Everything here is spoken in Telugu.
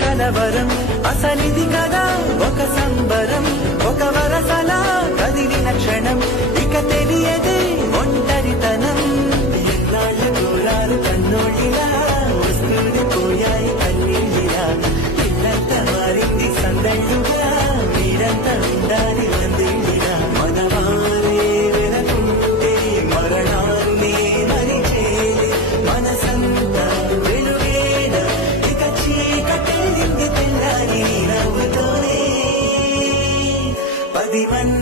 కలవరం అసలిది కదా ఒక సంబరం ఒక వరసలా కదిలిన క్షణం ఇక తెలియదే ఒంటరితనం ఎన్నాళ్ళ దూరాలు కన్నోళ్ళిలా వస్తుంది పోయాయి కన్నీళ్ళిలా ఇల్లంతా మారింది సందళ్ళుగా మీరంతా ఉండాలి వందేళ్ళిలా మనవారే వెనకుంటే మరణాన్ని మరిచే మనసంతా వెలుగేన ఇక చీకటెళ్ళింది తెల్లారి నవ్వుతోనే 10 మంది